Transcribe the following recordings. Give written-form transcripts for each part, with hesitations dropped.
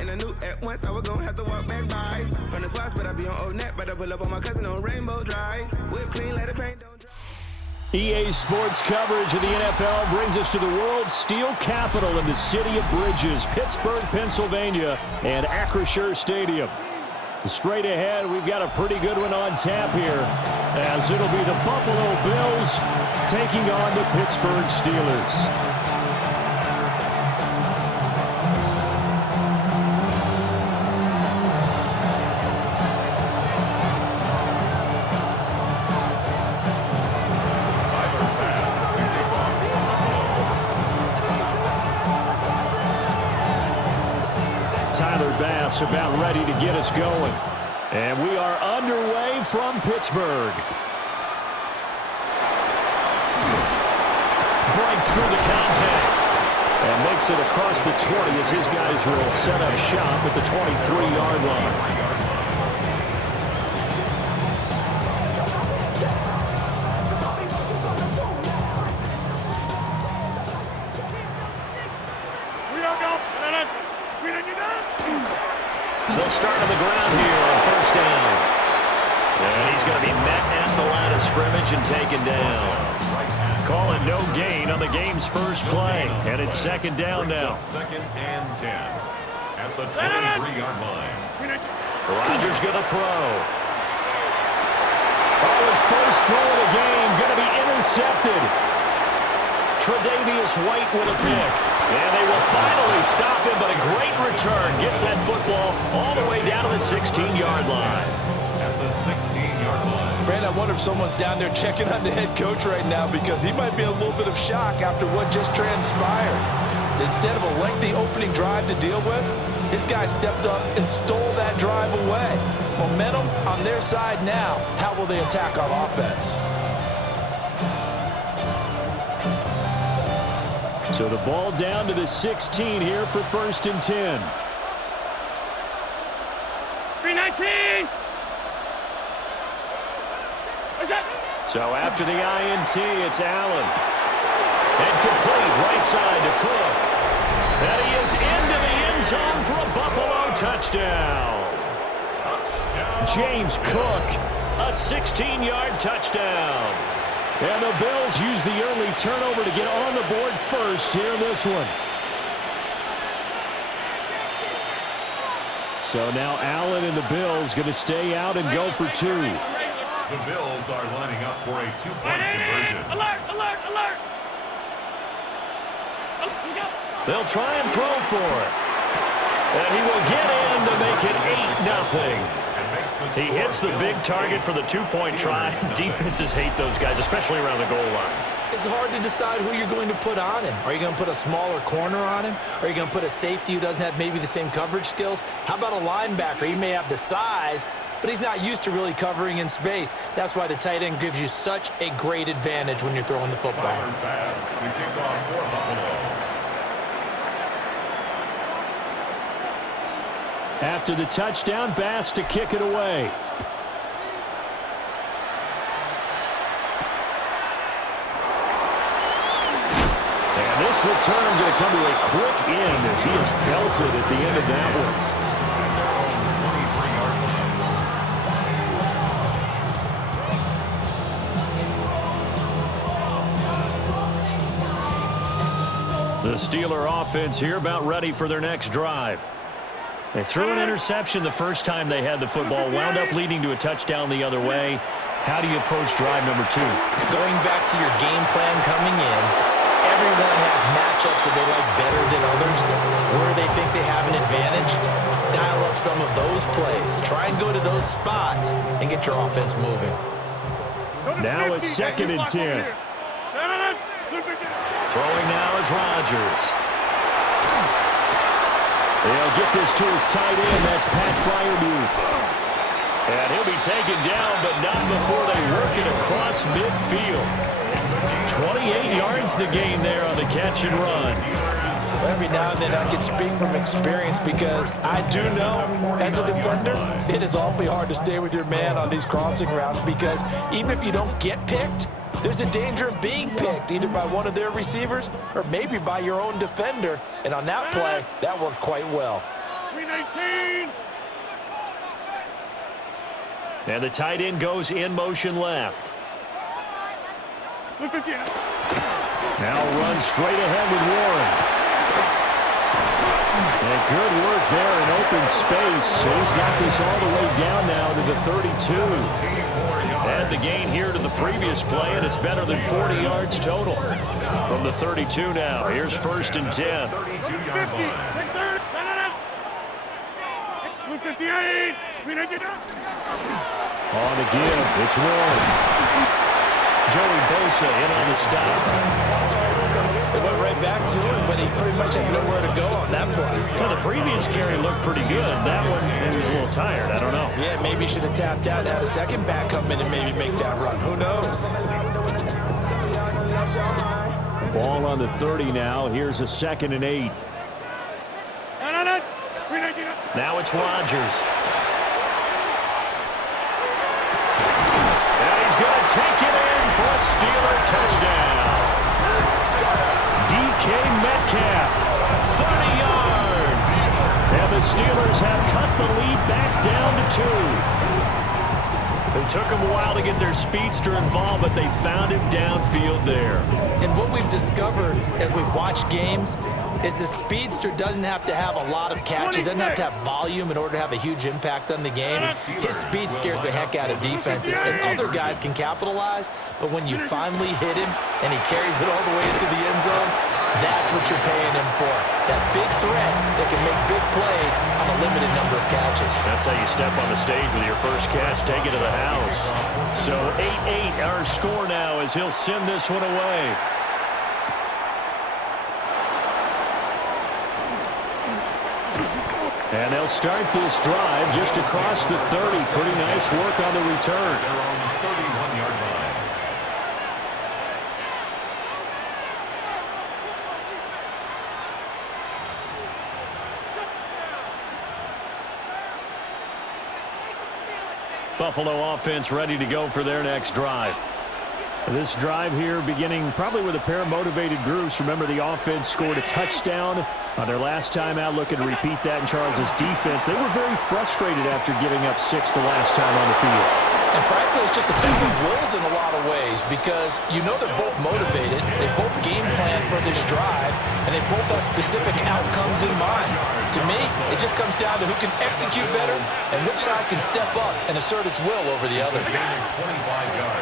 And I knew at once I was gonna have to walk back by. From the spots, but I be on old net. But I pull up on my cousin on Rainbow Drive. Whip clean, let it paint, don't dry. EA Sports coverage of the NFL brings us to the world's steel capital in the city of Bridges, Pittsburgh, Pennsylvania, and Acrisure Stadium. Straight ahead, we've got a pretty good one on tap here, as it'll be the Buffalo Bills taking on the Pittsburgh Steelers. Tyler Bass about ready to get us going. And we are underway from Pittsburgh. Breaks through the contact. And makes it across the 20 as his guys will set up shop at the 23-yard line. They'll start on the ground here on first down. And he's going to be met at the line of scrimmage and taken down. Calling no gain on the game's first play. And it's second down now. Second and 10 at the 23-yard line. Rodgers going to throw. Oh, his first throw of the game going to be intercepted. Tre'Davious White with a pick. And they will finally stop him, but a great return gets that football all the way down to the 16-yard line. At the 16-yard line. Brand, I wonder if someone's down there checking on the head coach right now, because he might be in a little bit of shock after what just transpired. Instead of a lengthy opening drive to deal with, his guy stepped up and stole that drive away. Momentum on their side now. How will they attack on offense? So the ball down to the 16 here for first and 10. 319. So after the INT, it's Allen. And complete right side to Cook. And he is into the end zone for a Buffalo touchdown. James Cook, a 16-yard touchdown. And the Bills use the early turnover to get on the board first here in this one. So now Allen and the Bills going to stay out and go for two. The Bills are lining up for a two-point conversion. Alert, alert, alert. They'll try and throw for it. And he will get in to make it 8-0. He hits the big target for the two-point try. Defenses hate those guys, especially around the goal line. It's hard to decide who you're going to put on him. Are you going to put a smaller corner on him? Are you going to put a safety who doesn't have maybe the same coverage skills? How about a linebacker? He may have the size, but he's not used to really covering in space. That's why the tight end gives you such a great advantage when you're throwing the football. Tyler Bass to kick off for Buffalo. After the touchdown, Bass to kick it away. And this return going to come to a quick end as he is belted at the end of that one. The Steeler offense here about ready for their next drive. They threw an interception the first time they had the football, wound up leading to a touchdown the other way. How do you approach drive number two? Going back to your game plan coming in, everyone has matchups that they like better than others, where they think they have an advantage. Dial up some of those plays. Try and go to those spots and get your offense moving. Now a second and 10. Throwing now is Rodgers. They'll get this to his tight end. That's Pat Freiermuth. And he'll be taken down, but not before they work it across midfield. 28 yards the gain there on the catch and run. Every now and then I can speak from experience, because I do know as a defender it is awfully hard to stay with your man on these crossing routes, because even if you don't get picked, there's a danger of being picked either by one of their receivers or maybe by your own defender. And on that play, that worked quite well. 319. And the tight end goes in motion left. Now runs straight ahead with Warren. And good work there in open space. He's got this all the way down now to the 32. And the gain here to the previous play, and it's better than 40 yards total. From the 32 now, here's 1st and 10. 58. On the give, it's Warren. Joey Bosa in on the stop. They went right back to him, but he pretty much had nowhere to go on that play. Well, the previous carry looked pretty good. That one, he was a little tired. I don't know. Yeah, maybe he should have tapped out and had a second back come in and maybe make that run. Who knows? Ball on the 30 now. Here's a 2nd and 8. Now it's Rodgers. And he's going to take it in for a Steeler touchdown. DK Metcalf, 30 yards. And the Steelers have cut the lead back down to 2. It took them a while to get their speedster involved, but they found him downfield there. And what we've discovered as we've watched games is the speedster doesn't have to have a lot of catches, doesn't have to have volume in order to have a huge impact on the game. His speed scares the heck out of defenses, and other guys can capitalize, but when you finally hit him and he carries it all the way into the end zone, that's what you're paying him for. That big threat that can make big plays on a limited number of catches. That's how you step on the stage with your first catch, take it to the house. So 8-8 our score now as he'll send this one away. And they'll start this drive just across the 30. Pretty nice work on the return. They're on the 31-yard line. Buffalo offense ready to go for their next drive. This drive here beginning probably with a pair of motivated groups. Remember, the offense scored a touchdown on their last time out. Looking to repeat that in Charles' defense. They were very frustrated after giving up 6 the last time on the field. And frankly, it's just a thing of wills in a lot of ways because you know they're both motivated, they both game plan for this drive, and they both have specific outcomes in mind. To me, it just comes down to who can execute better and which side can step up and assert its will over the other.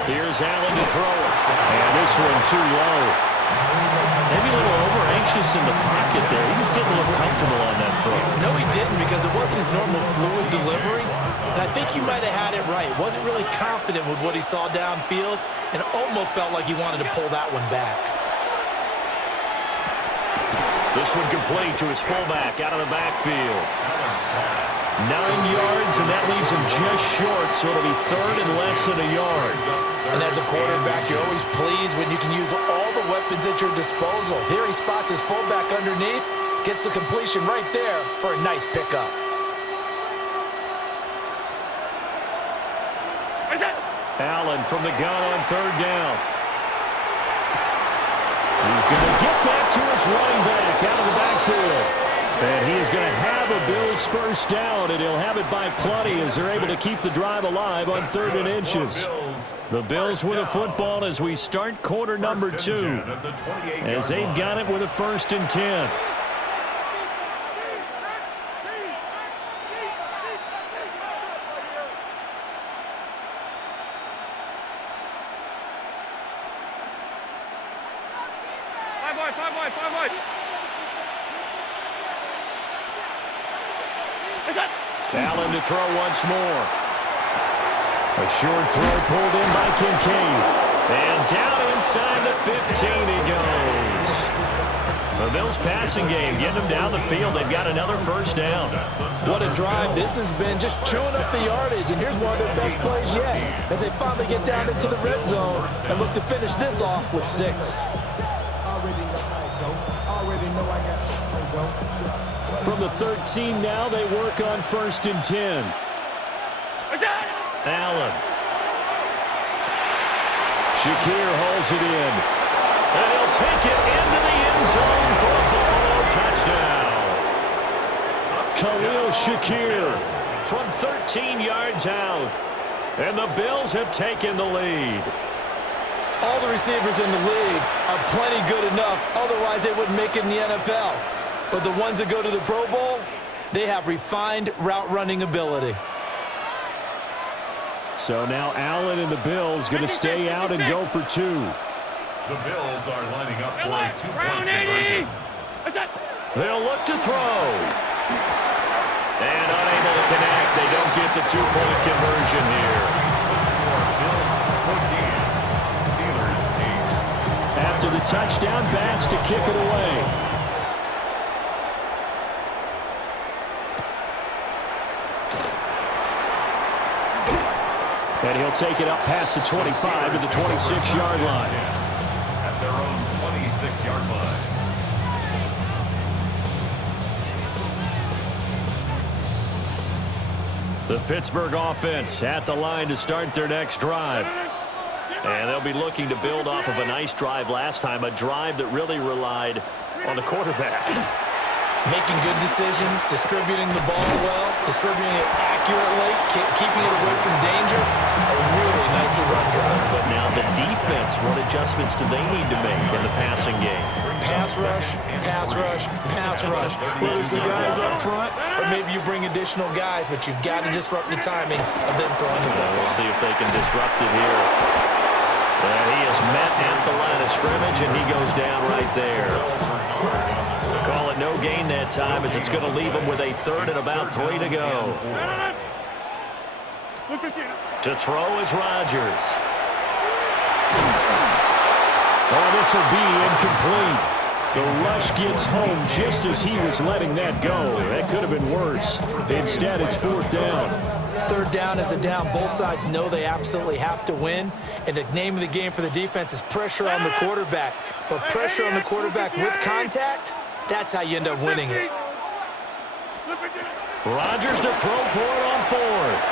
Here's Allen to throw it. And this one too low. Maybe a little over-anxious in the pocket there. He just didn't look comfortable on that throw. No, he didn't because it wasn't his normal fluid delivery. And I think you might have had it right. Wasn't really confident with what he saw downfield and almost felt like he wanted to pull that one back. This one complete to his fullback out of the backfield. 9 yards, and that leaves him just short, so it'll be 3rd and less than a yard. And as a quarterback, you're always pleased when you can use all the weapons at your disposal. Here he spots his fullback underneath, gets the completion right there for a nice pickup. Allen from the gun on 3rd down. He's going to get that to his running back out of the backfield. And he is going to have a Bills first down, and he'll have it by plenty as they're able to keep the drive alive on 3rd and inches. The Bills with a football as we start quarter number 2, as they've got it with a 1st and 10. Five wide. Allen to throw once more. A short throw pulled in by Kincaid. And down inside the 15 he goes. The Bills passing game, getting them down the field. They've got another first down. What a drive this has been, just chewing up the yardage. And here's one of their best plays yet as they finally get down into the red zone and look to finish this off with 6. From the 13 now, they work on 1st and 10. Allen. Shakir hauls it in. And he'll take it into the end zone for a Buffalo touchdown. Khalil Shakir from 13 yards out. And the Bills have taken the lead. All the receivers in the league are plenty good enough. Otherwise, they wouldn't make it in the NFL. But the ones that go to the Pro Bowl, they have refined route running ability. So now Allen and the Bills going to stay out and go for two. The Bills are lining up for a two-point conversion. They'll look to throw. And unable to connect. They don't get the two-point conversion here. Bills 14, Steelers 8. After the touchdown, Bass to kick it away. And he'll take it up past the 25 to the 26-yard line. At their own 26-yard line. The Pittsburgh offense at the line to start their next drive. And they'll be looking to build off of a nice drive last time, a drive that really relied on the quarterback. Making good decisions, distributing the ball well, distributing it accurately, keeping it away from danger. A really nicely run drive. But now the defense, what adjustments do they need to make in the passing game? Pass rush, pass rush, pass rush. Whether it's the guys up front or maybe you bring additional guys, but you've got to disrupt the timing of them throwing the ball. We'll see if they can disrupt it here. And he is met at the line of scrimmage, and he goes down right there. Call it no gain that time, as it's going to leave him with a third and about 3 to go. To throw is Rodgers. Oh, this will be incomplete. The rush gets home just as he was letting that go. That could have been worse. Instead, it's 4th down. 3rd down is a down. Both sides know they absolutely have to win. And the name of the game for the defense is pressure on the quarterback. But pressure on the quarterback with contact, that's how you end up winning it. Rodgers to throw for it on 4th.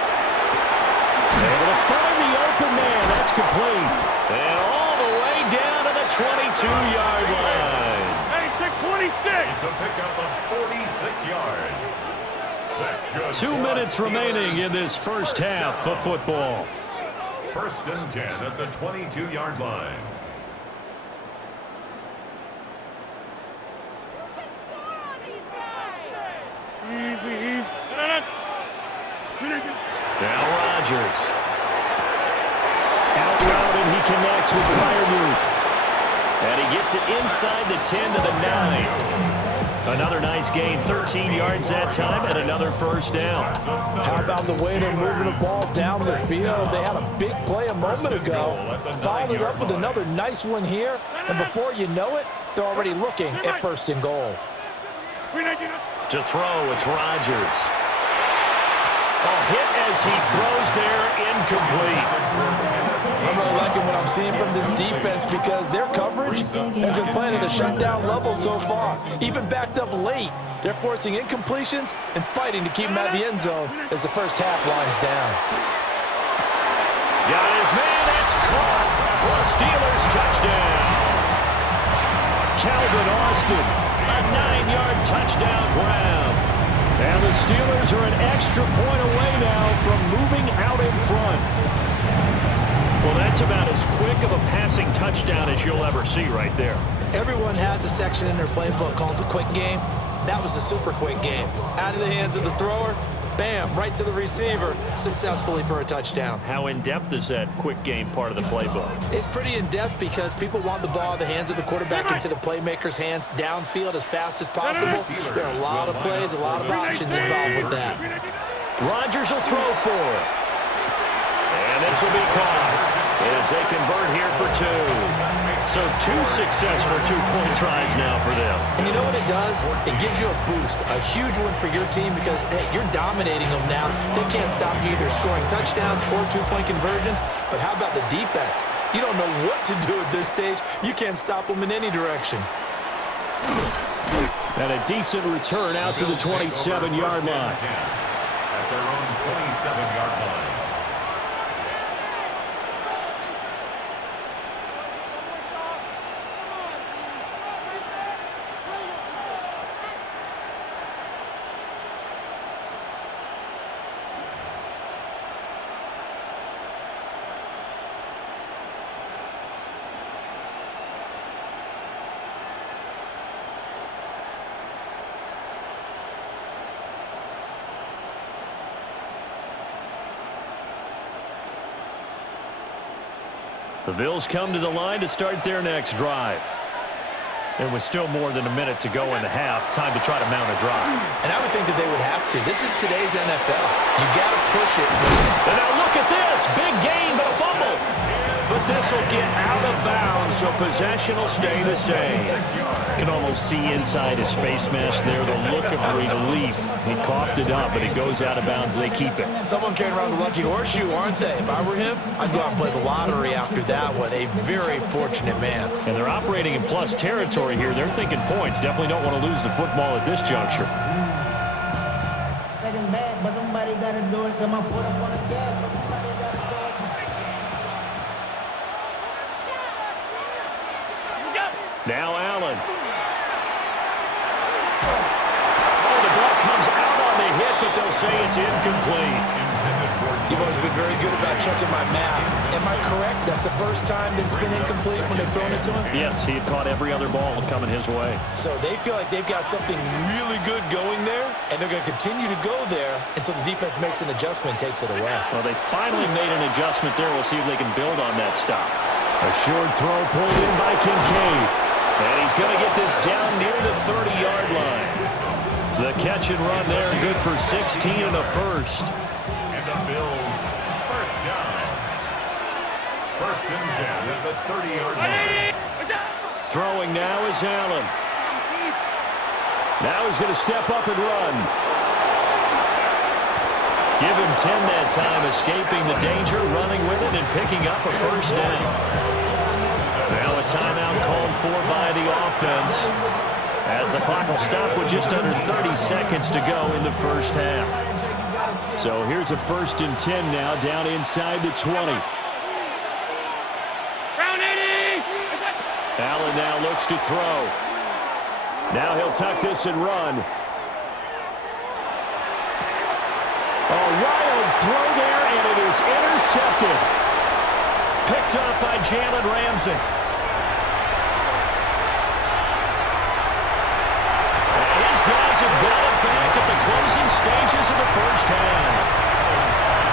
Able to find the open man. That's complete. And all the way down to the 22-yard line. Hey, take 26. It's a pickup of 46 yards. That's good. 2 minutes remaining in this first half of football. 1st and 10 at the 22-yard line. Now Rodgers. Out route, and he connects with Freiermuth. And he gets it inside the 10 to the 9. Another nice gain, 13 yards that time, and another 1st down. How about the way they're moving the ball down the field? They had a big play a moment ago. Followed it up with another nice one here. And before you know it, they're already looking at 1st and goal. To throw, it's Rodgers. A hit as he throws there, incomplete. I'm really liking what I'm seeing from this defense because their coverage has been playing at a shutdown level so far. Even backed up late, they're forcing incompletions and fighting to keep them out of the end zone as the first half winds down. Got his man, that's caught for a Steelers touchdown. Calvin Austin, a 9-yard touchdown grab. And the Steelers are an extra point away now from moving out in front. Well, that's about as quick of a passing touchdown as you'll ever see right there. Everyone has a section in their playbook called the quick game. That was a super quick game. Out of the hands of the thrower, bam, right to the receiver, successfully for a touchdown. How in-depth is that quick game part of the playbook? It's pretty in-depth because people want the ball in the hands of the quarterback into the playmaker's hands downfield as fast as possible. There are a lot of plays, a lot of options involved with that. Rodgers will throw for it. And this will be caught as they convert here for 2. So 2 successful two-point tries now for them. And you know what it does? It gives you a boost, a huge one for your team because, hey, you're dominating them now. They can't stop you either scoring touchdowns or two-point conversions. But how about the defense? You don't know what to do at this stage. You can't stop them in any direction. And a decent return out to the 27-yard line. At their own 27-yard line. The Bills come to the line to start their next drive. And with still more than a minute to go in the half, time to try to mount a drive. And I would think that they would have to. This is today's NFL. You got to push it. And now look at this. Big gain, but a fumble. But this will get out of bounds, so possession will stay the same. You can almost see inside his face mask there the look of relief. He coughed it up, but it goes out of bounds. They keep it. Someone carrying around the lucky horseshoe, aren't they? If I were him, I'd go out and play the lottery after that one. A very fortunate man. And they're operating in plus territory here. They're thinking points. Definitely don't want to lose the football at this juncture. Second bad, but somebody got to do it. Come on, put up on the gas. Now Allen. Oh, the ball comes out on the hit, but they'll say it's incomplete. You've always been very good about checking my math. Am I correct? That's the first time that it's been incomplete when they've thrown it to him? Yes, he had caught every other ball coming his way. So they feel like they've got something really good going there, and they're going to continue to go there until the defense makes an adjustment and takes it away. Well, they finally made an adjustment there. We'll see if they can build on that stop. A short throw pulled in by Kincaid. And he's going to get this down near the 30-yard line. The catch and run there, good for 16 and a first. And the Bills, first down. First and 10 at the 30-yard line. Throwing now is Allen. Now he's going to step up and run. Give him 10 that time, escaping the danger, running with it, and picking up a first down. Now a timeout called for by the offense, as the clock will stop with just under 30 seconds to go in the first half. So here's a first and 10 now, down inside the 20. Allen now looks to throw. Now he'll tuck this and run. A wild throw there, and it is intercepted. Picked up by Jalen Ramsey. And his guys have got it back at the closing stages of the first half.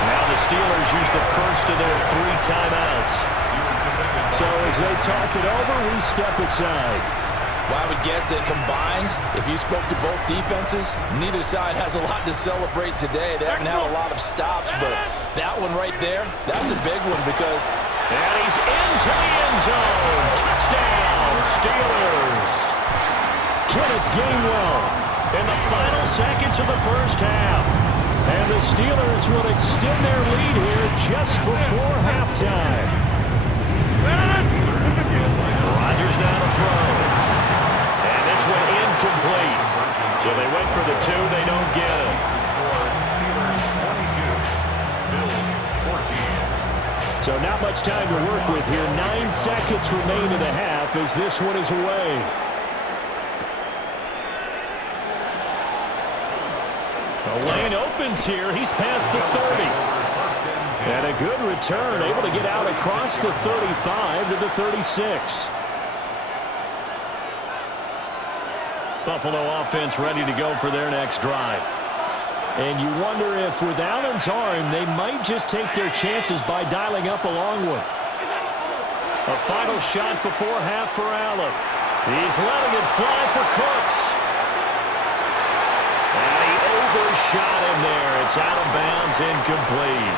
Now the Steelers use the first of their 3 timeouts. So as they talk it over, we step aside. Well, I would guess that combined, if you spoke to both defenses, neither side has a lot to celebrate today. They haven't had a lot of stops, but that one right there, that's a big one because... And he's into the end zone. Touchdown, Steelers. Kenneth Gainwell in the final seconds of the first half. And the Steelers will extend their lead here just before halftime. Rodgers now to throw. And this one incomplete. So they went for the 2. They don't get it. Steelers 22, Bills 14. So not much time to work with here. 9 seconds remain in the half as this one is away. The lane opens here. He's past the 30. And a good return, able to get out across the 35 to the 36. Buffalo offense ready to go for their next drive. And you wonder if with Allen's arm, they might just take their chances by dialing up a long one. A final shot before half for Allen. He's letting it fly for Cooks. And he overshot him there. It's out of bounds, incomplete.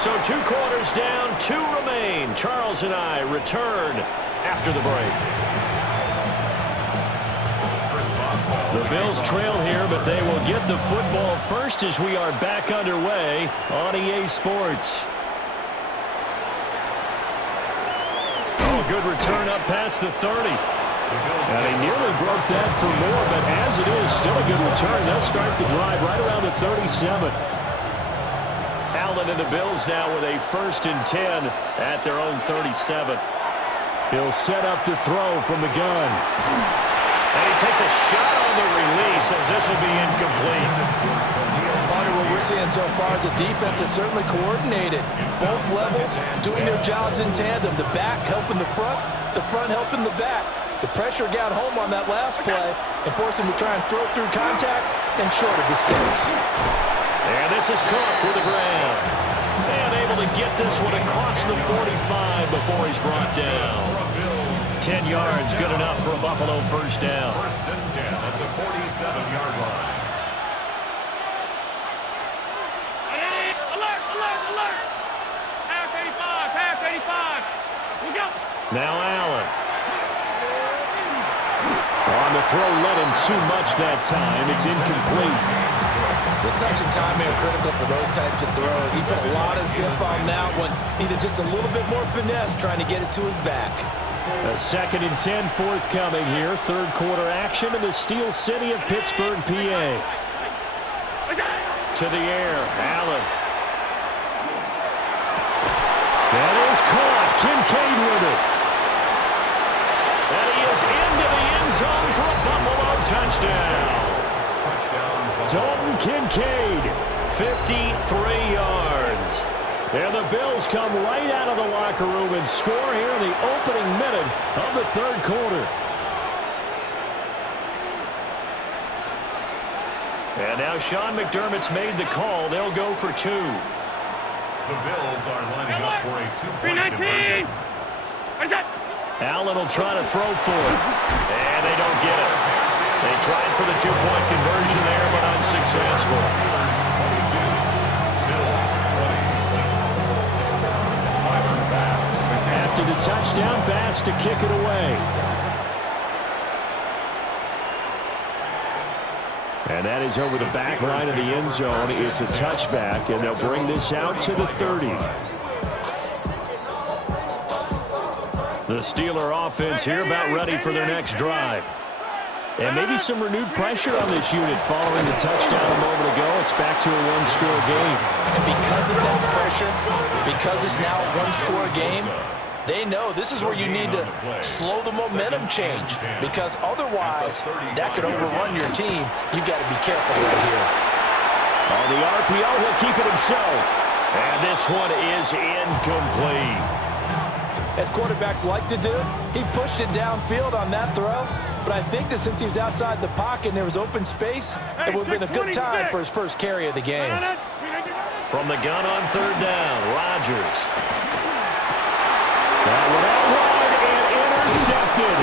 So 2 quarters down, 2 remain. Charles and I return after the break. The Bills trail here, but they will get the football first as we are back underway on EA Sports. Oh, good return up past the 30. And he nearly broke that for more, but as it is, still a good return. They'll start the drive right around the 37. Allen and the Bills now with a first and 10 at their own 37. He'll set up to throw from the gun. And he takes a shot on the release as this will be incomplete. Part of what we're seeing so far is the defense is certainly coordinated. Both levels doing their jobs in tandem. The back helping the front helping the back. The pressure got home on that last play and forced him to try and throw through contact and short of the sticks. And this is Cook with the grab. And able able to get this one across the 45 before he's brought down. 10 yards, good enough for a Buffalo first down. First and 10 at the 47-yard line. Alert, alert, alert. Half 85, half 85. Look out. Now Allen. On the throw, led him too much that time. It's incomplete. The touch and timing are critical for those types of throws. He put a lot of zip on that one. Needed just a little bit more finesse trying to get it to his back. A 2nd and 10 forthcoming here. Third quarter action in the Steel City of Pittsburgh, PA. To the air, Allen. That is caught. Kincaid with it. And he is into the end zone for a Buffalo touchdown. Dalton Kincaid, 53 yards. And the Bills come right out of the locker room and score here in the opening minute of the third quarter. And now Sean McDermott's made the call. They'll go for 2. The Bills are lining up for a 2-point conversion. Allen will try to throw for it. And they don't get it. They tried for the 2-point conversion there, but unsuccessful. After the touchdown, Bass to kick it away. And that is over the back line of the end zone. It's a touchback, and they'll bring this out to the 30. The Steeler offense here about ready for their next drive. And maybe some renewed pressure on this unit following the touchdown a moment ago. It's back to a one-score game. And because of that pressure, because it's now a one-score game, they know this is where you need to slow the momentum change, because otherwise that could overrun your team. You've got to be careful right here. On the RPO, he'll keep it himself. And this one is incomplete. As quarterbacks like to do, he pushed it downfield on that throw. But I think that since he was outside the pocket and there was open space, it would have been a good time for his first carry of the game. From the gun on third down, Rodgers. That one out wide and intercepted.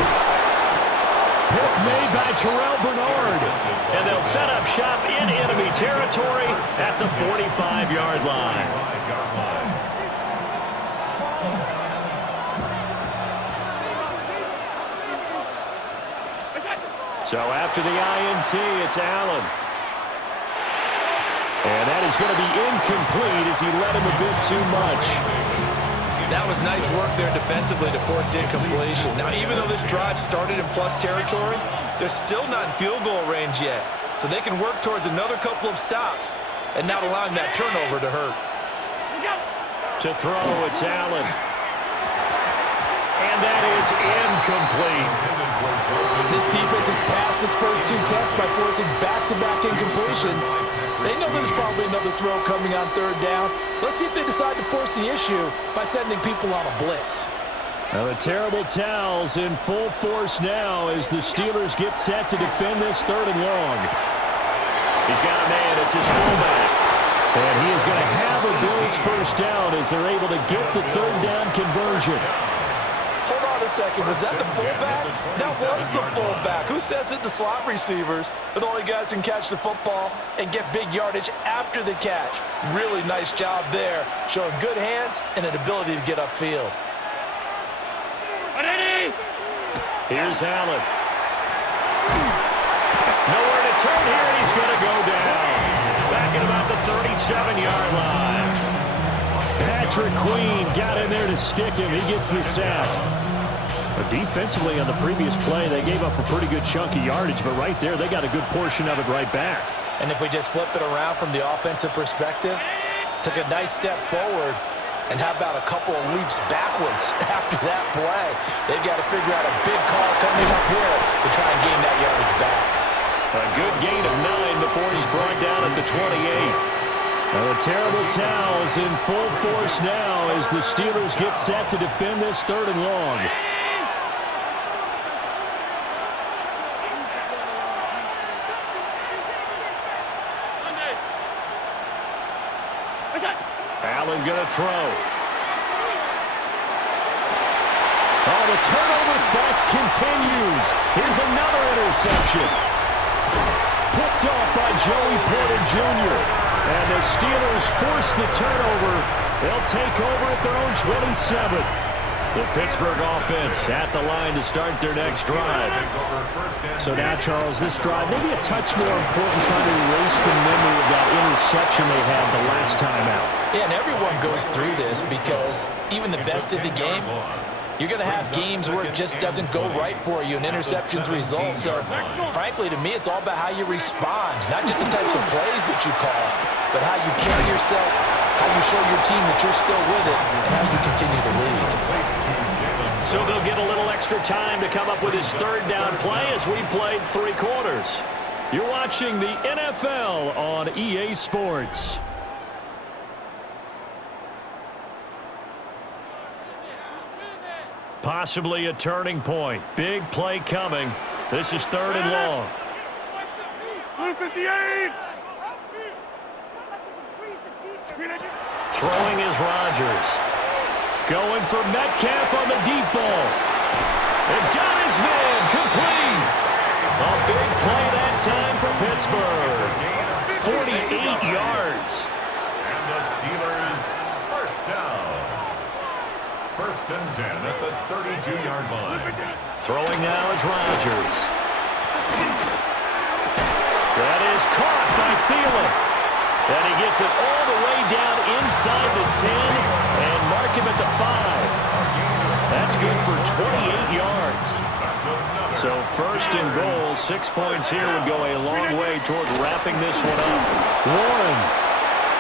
Pick made by Terrell Bernard. And they'll set up shop in enemy territory at the 45-yard line. So after the INT, it's Allen. And that is going to be incomplete as he led him a bit too much. That was nice work there defensively to force incompletion. Now, even though this drive started in plus territory, they're still not in field goal range yet. So they can work towards another couple of stops and not allowing that turnover to hurt. To throw, it's Allen. And that is incomplete. This defense has passed its first 2 tests by forcing back-to-back incompletions. They know there's probably another throw coming on third down. Let's see if they decide to force the issue by sending people on a blitz. Now the terrible towels in full force now as the Steelers get set to defend this third and long. He's got a man. It's his fullback. And he is going to have a Bills first down as they're able to get the third down conversion. Hold on a second. Was that the fullback? That was the fullback. Who says it? The slot receivers are the only guys who can catch the football and get big yardage after the catch. Really nice job there, showing good hands and an ability to get upfield. Here's Allen. Nowhere to turn here, and he's going to go down. Back at about the 37-yard line. Patrick Queen got in there to stick him. He gets the sack. But defensively on the previous play, they gave up a pretty good chunk of yardage, but right there, they got a good portion of it right back. And if we just flip it around from the offensive perspective, took a nice step forward, and how about a couple of leaps backwards after that play? They've got to figure out a big call coming up here to try and gain that yardage back. A good gain of 9 before he's brought down at the 28. Now the terrible towels in full force now as the Steelers get set to defend this third and long. Allen going to throw. Oh, the turnover fest continues. Here's another interception. Picked off by Joey Porter Jr. And the Steelers force the turnover. They'll take over at their own 27th. The Pittsburgh offense at the line to start their next drive. So now, Charles, this drive maybe a touch more important, trying to erase the memory of that interception they had the last time out. Yeah, and everyone goes through this because even the best of the game, you're going to have games where it just doesn't go right for you, and interceptions result. So, frankly, to me, it's all about how you respond, not just the types of plays that you call, but how you carry yourself, how you show your team that you're still with it, and how you continue to lead. So they'll get a little extra time to come up with his third down play as we played 3 quarters. You're watching the NFL on EA Sports. Possibly a turning point. Big play coming. This is 3rd and long. 58. Throwing is Rodgers. Going for Metcalf on the deep ball. And got his man complete. A big play that time for Pittsburgh. 48 yards. And the Steelers first down. 1st and 10 at the 32-yard line. Throwing now is Rodgers. That is caught by Thielen. And he gets it all the way down inside the 10 and mark him at the 5. That's good for 28 yards. So 1st and goal, 6 points here would go a long way toward wrapping this one up. Warren.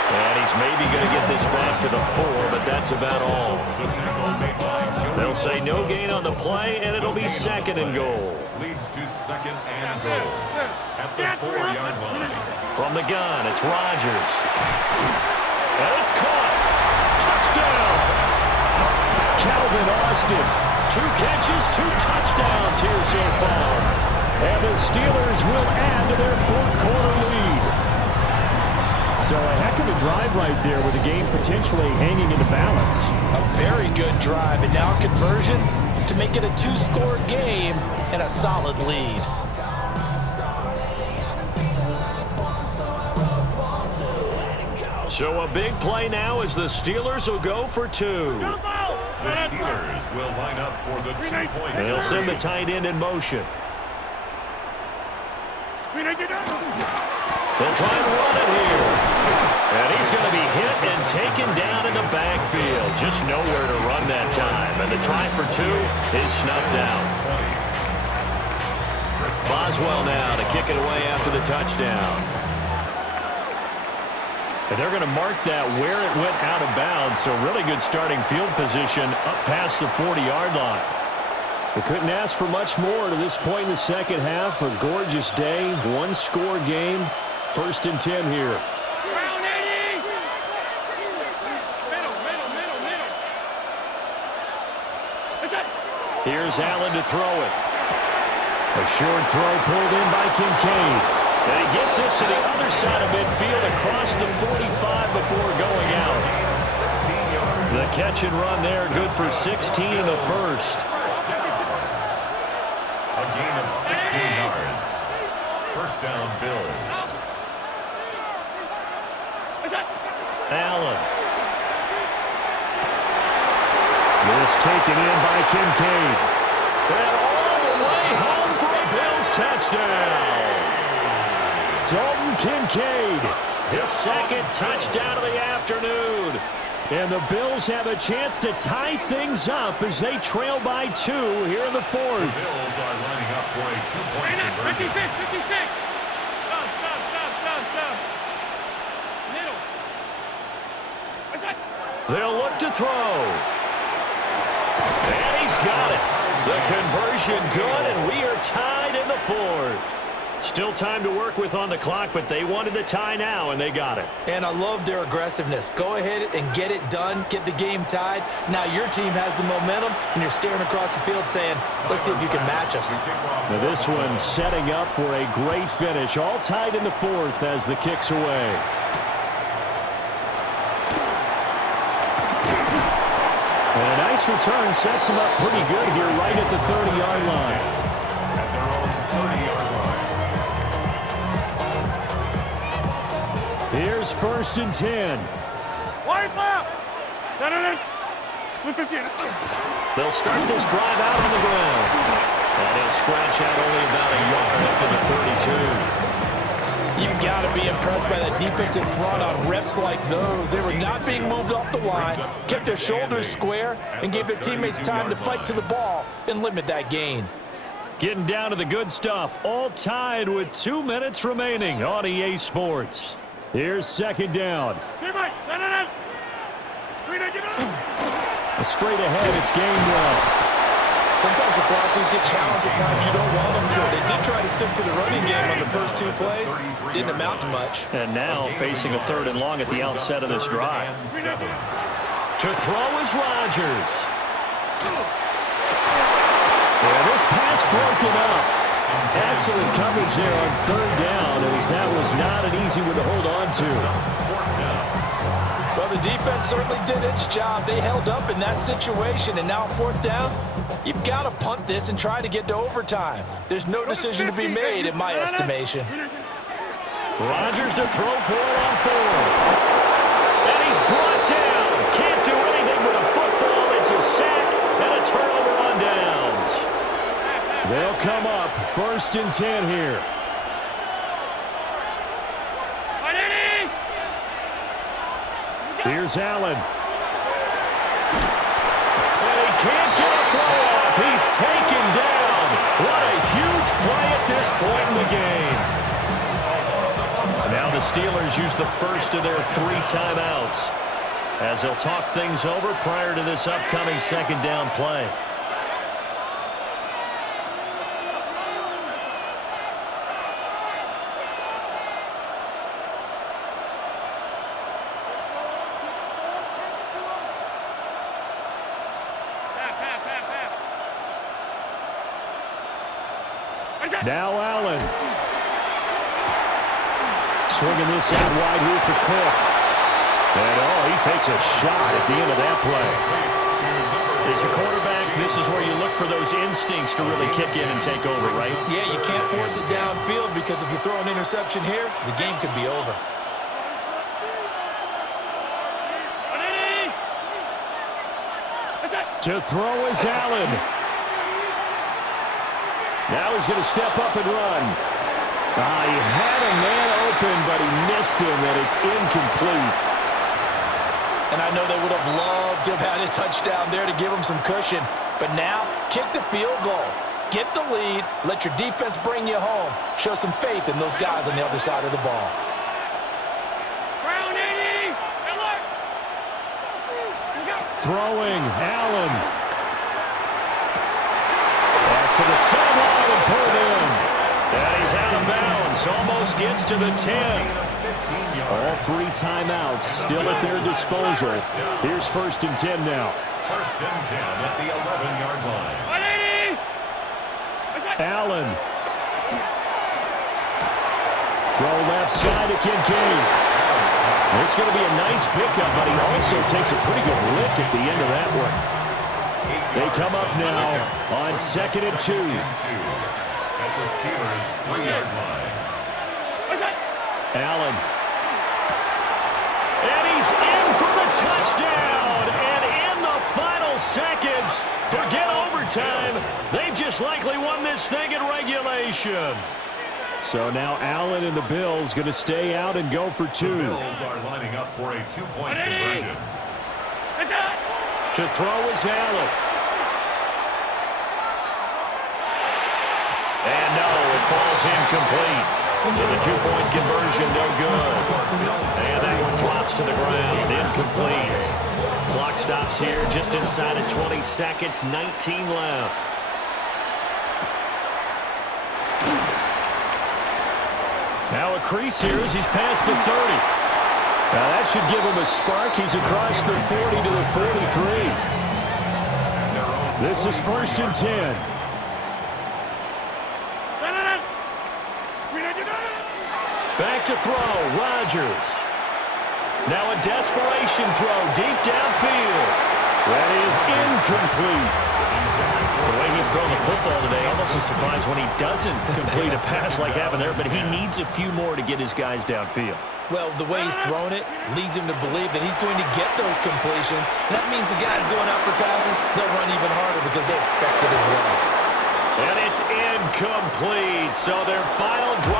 And he's maybe going to get this back to the 4, but that's about all. They'll say no gain on the play, and it'll be 2nd and goal. Leads to 2nd and goal at the 4-yard line. From the gun, it's Rodgers. And it's caught. Touchdown. Calvin Austin. 2 catches, 2 touchdowns here so far. And the Steelers will add to their 4th quarter lead. So a heck of a drive right there with the game potentially hanging in the balance. A very good drive, and now a conversion to make it a 2-score game and a solid lead. So a big play now as the Steelers will go for 2. The Steelers will line up for the 2-point. They'll send the tight end in motion. They'll try and run it here. And he's going to be hit and taken down in the backfield. Just nowhere to run that time. And the try for 2 is snuffed out. Boswell now to kick it away after the touchdown. And they're going to mark that where it went out of bounds. So really good starting field position up past the 40-yard line. We couldn't ask for much more to this point in the second half. A gorgeous day, 1-score game. 1st and 10 here. Here's Allen to throw it. A short throw pulled in by Kincaid. And he gets this to the other side of midfield across the 45 before going out. The catch and run there, good for 16 in the 1st. A gain of 16 yards. 1st down, Bills. Allen. This taken in by Kincaid. And all the way home for a Bills touchdown. Dalton Kincaid, his 2nd touchdown of the afternoon. And the Bills have a chance to tie things up as they trail by 2 here in the 4th. The Bills are lining up for a 2-point conversion. 56. Stop. Middle. They'll look to throw. And he's got it. The conversion good, and we are tied in the 4th. Still time to work with on the clock, but they wanted the tie now, and they got it. And I love their aggressiveness. Go ahead and get it done, get the game tied. Now your team has the momentum, and you're staring across the field saying, let's see if you can match us. Now this one setting up for a great finish. All tied in the 4th as the kick's away. And a nice return sets him up pretty good here right at the 30-yard line. At their own 30-yard line. Here's 1st and 10. Wide left. No. 15. They'll start this drive out on the ground. And he'll scratch out only about a yard up to the 32. You've got to be impressed by the defensive front on reps like those. They were not being moved off the line, kept their shoulders square, and gave their teammates time to fight to the ball and limit that gain. Getting down to the good stuff, all tied with 2 minutes remaining on EA Sports. Here's 2nd down. No. Screen it, get up. Straight ahead, it's gained well. Sometimes your philosophies get challenged at times you don't want them to. They did try to stick to the running game on the first 2 plays. Didn't amount to much. And now facing a 3rd and long at the outset of this drive. To throw is Rodgers. And this pass broken up. Excellent coverage there on 3rd down, as that was not an easy one to hold on to. Well, the defense certainly did its job. They held up in that situation, and now 4th down, you've got to punt this and try to get to overtime. There's no decision to be made in my estimation. Rodgers to throw for it on 4th. And he's brought down. Can't do anything with a football. It's a sack and a turnover on downs. They'll come up 1st and 10 here. Here's Allen. And he can't get a throw off. He's taken down. What a huge play at this point in the game. Now the Steelers use the first of their 3 timeouts as they'll talk things over prior to this upcoming 2nd down play. Now Allen. Swinging this out wide here for Cook. And he takes a shot at the end of that play. As a quarterback, this is where you look for those instincts to really kick in and take over, right? Yeah, you can't force it downfield because if you throw an interception here, the game could be over. To throw is Allen. Now he's going to step up and run. He had a man open, but he missed him, and it's incomplete. And I know they would have loved to have had a touchdown there to give them some cushion. But now, kick the field goal. Get the lead. Let your defense bring you home. Show some faith in those guys on the other side of the ball. Throwing, Allen. Pass to the sideline and pulled in. And he's out of bounds. Almost gets to the 10. All 3 timeouts still at their disposal. Here's 1st and 10 now. 1st and 10 at the 11-yard line. Allen. Throw left side to Kincaid. It's going to be a nice pickup, but he also takes a pretty good lick at the end of that one. They come up now on 2nd and 2. At the Steelers' 3-yard line. Allen. And he's in for the touchdown. And in the final seconds, forget overtime. They've just likely won this thing in regulation. So now Allen and the Bills going to stay out and go for 2. The Bills are lining up for a 2-point conversion. To throw is Allen. And no, it falls incomplete. So the 2-point conversion, no good. And that one drops to the ground, incomplete. Clock stops here just inside of 20 seconds, 19 left. Now a crease here as he's past the 30. Now that should give him a spark. He's across the 40 to the 43. This is 1st and 10. Back to throw, Rodgers. Now a desperation throw deep downfield. That is incomplete. The way he's throwing the football today, almost a surprise when he doesn't complete a pass like happened there, but he needs a few more to get his guys downfield. Well, the way he's thrown it leads him to believe that he's going to get those completions. And that means the guys going out for passes, they'll run even harder because they expect it as well. And it's incomplete. So their final drive.